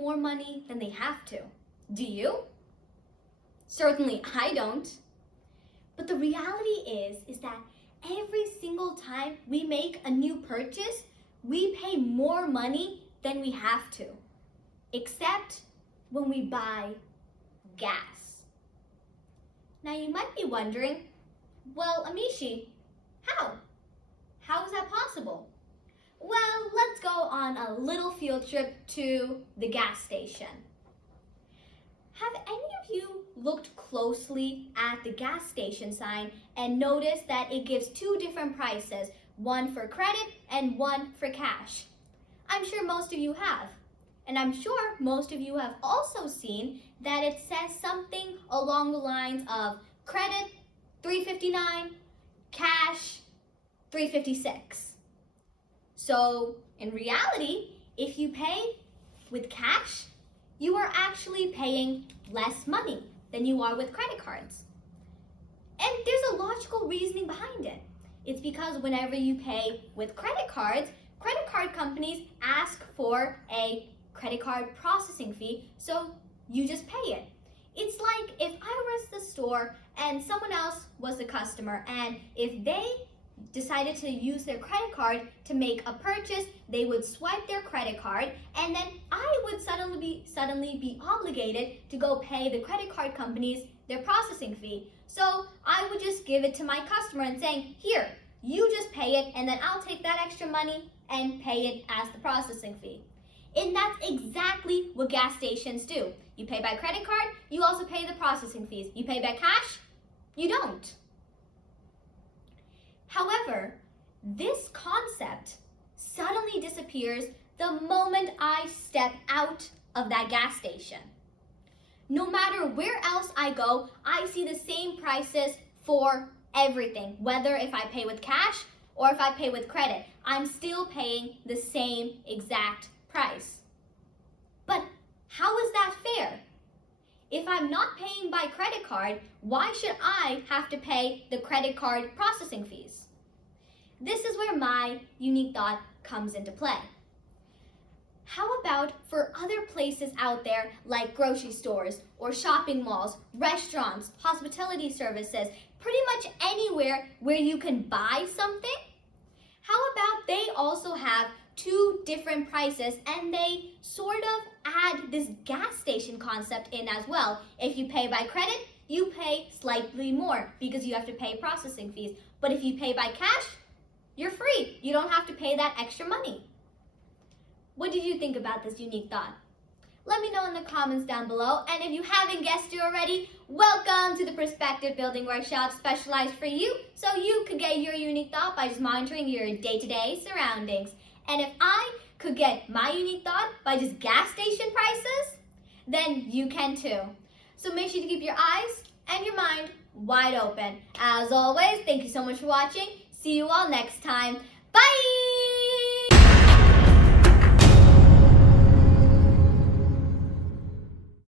more money than they have to. Do you? Certainly I don't. But the reality is that every single time we make a new purchase, we pay more money than we have to, except when we buy gas. Now you might be wondering, well, Amishi, how? How is that possible? Well, let's go on a little field trip to the gas station. Have any of you looked closely at the gas station sign and noticed that it gives two different prices, one for credit and one for cash? I'm sure most of you have. And I'm sure most of you have also seen that it says something along the lines of credit $3.59, cash $3.56. So in reality, if you pay with cash, you are actually paying less money than you are with credit cards. And there's a logical reasoning behind it. It's because whenever you pay with credit card companies ask for a credit card processing fee, so you just pay it. It's like if I was the store and someone else was the customer, and if they decided to use their credit card to make a purchase, they would swipe their credit card, and then I would suddenly be obligated to go pay the credit card companies their processing fee. So I would just give it to my customer and saying, here, you just pay it, and then I'll take that extra money and pay it as the processing fee. And that's exactly what gas stations do. You pay by credit card, you also pay the processing fees. You pay by cash, you don't. However, this concept suddenly disappears the moment I step out of that gas station. No matter where else I go, I see the same prices for everything. Whether if I pay with cash or if I pay with credit, I'm still paying the same exact price. But how is that fair? If I'm not paying by credit card, why should I have to pay the credit card processing fees? This is where my unique thought comes into play. How about for other places out there like grocery stores or shopping malls, restaurants, hospitality services, pretty much anywhere where you can buy something? How about they also have two different prices and they sort of add this gas station concept in as well? If you pay by credit, you pay slightly more because you have to pay processing fees. But if you pay by cash, you're free. You don't have to pay that extra money. What did you think about this unique thought? Let me know in the comments down below. And if you haven't guessed it already, welcome to the Perspective Building Workshop specialized for you, so you could get your unique thought by just monitoring your day-to-day surroundings. And if I could get my unique thought by just gas station prices, then you can too. So make sure to keep your eyes and your mind wide open. As always, thank you so much for watching. See you all next time. Bye!